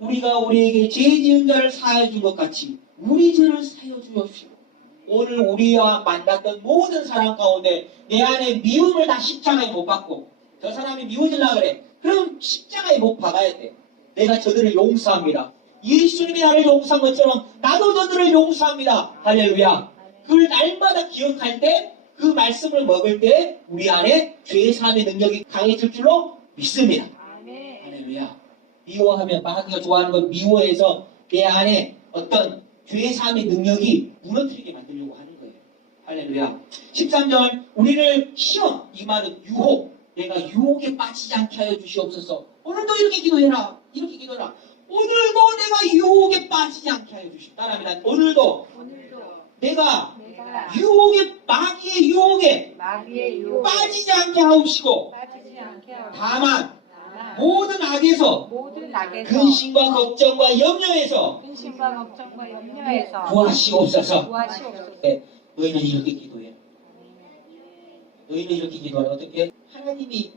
우리가 우리에게 죄 지은 자를 사하여 준것 같이 우리 죄를 사여 주옵시오. 오늘 우리와 만났던 모든 사람 가운데 내 안에 미움을 다 십자가에 못 박고 저 사람이 미워질라 그래. 그럼 십자가에 못 박아야 돼. 내가 저들을 용서합니다. 예수님이 나를 용서한 것처럼 나도 저들을 용서합니다. 할렐루야. 그걸 날마다 기억할 때 그 말씀을 먹을 때 우리 안에 죄 사함의 능력이 강해질 줄로 믿습니다. 할렐루야. 미워하면 마귀가 좋아하는 건 미워해서 내 안에 어떤 죄 사함의 능력이 무너뜨리게 만들려고 하는 거예요. 할렐루야. 13절 우리를 시험 이 말은 유혹 내가 유혹에 빠지지 않게 하여 주시옵소서. 오늘도 이렇게 기도해라. 이렇게 기도해라. 오늘도 내가 유혹에 빠지지 않게 하여 주시옵소서. 따라합니다. 오늘도 오늘도 내가 내가 유혹에 마귀의 유혹에 마귀의 유혹에 빠지지 않게 하옵시고 빠지지 않게 다만 모든 악에서 모든 악에서 근심과 걱정과 염려에서 근심과 걱정과 염려에서 구하시옵소서. 구하시옵소서. 네, 너희는 이렇게 기도해. 너희는 이렇게 기도하라. 어떻게? 하나님이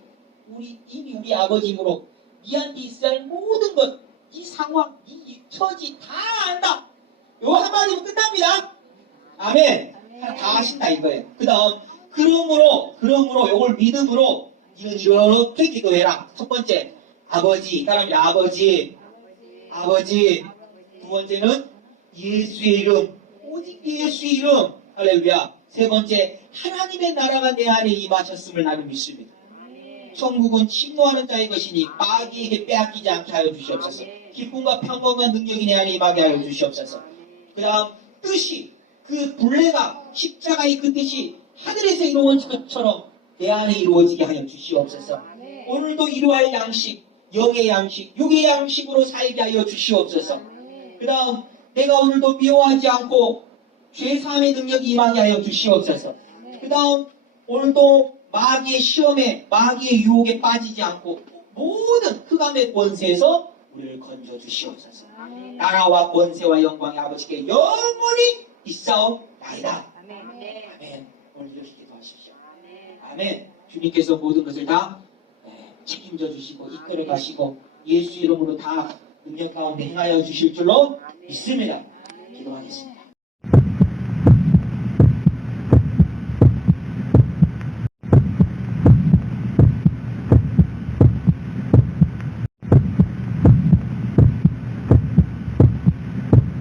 우리 이미 우리 아버지므로 니한테 있어야 할 모든 것, 이 상황, 이 처지 다 안다. 요 한마디면 끝납니다. 아멘. 다 하신다 이거예요. 그 다음 그러므로 그러므로 요걸 믿음으로 이렇게 기도해라. 첫 번째 아버지 따라합니다. 아버지 아버지 두 번째는 예수의 이름 오직 예수의 이름 할렐루야. 세 번째 하나님의 나라가 내 안에 임하셨음을 나는 믿습니다. 천국은 침노하는 자의 것이니 마귀에게 빼앗기지 않게 하여 주시옵소서. 기쁨과 평강과 능력이 내 안에 임하게 하여 주시옵소서. 그 다음 뜻이 그 분례가 십자가의 그 뜻이 하늘에서 이루어진 것처럼 내 안에 이루어지게 하여 주시옵소서. 오늘도 이루할 양식, 영의 양식, 육의 양식으로 살게 하여 주시옵소서. 그 다음 내가 오늘도 미워하지 않고 죄사함의 능력이 임하게 하여 주시옵소서. 그 다음 오늘도 마귀의 시험에 마귀의 유혹에 빠지지 않고 모든 흑암의 권세에서 우리를 건져 주시옵소서. 나라와 권세와 영광의 아버지께 영원히 있사옵나이다. 아멘. 아멘. 오늘 이렇게 기도하십시오. 아멘. 주님께서 모든 것을 다 네, 책임져 주시고 이끌어 가시고 예수 이름으로 다 능력 가운데 행하여 주실 줄로 믿습니다. 기도하겠습니다.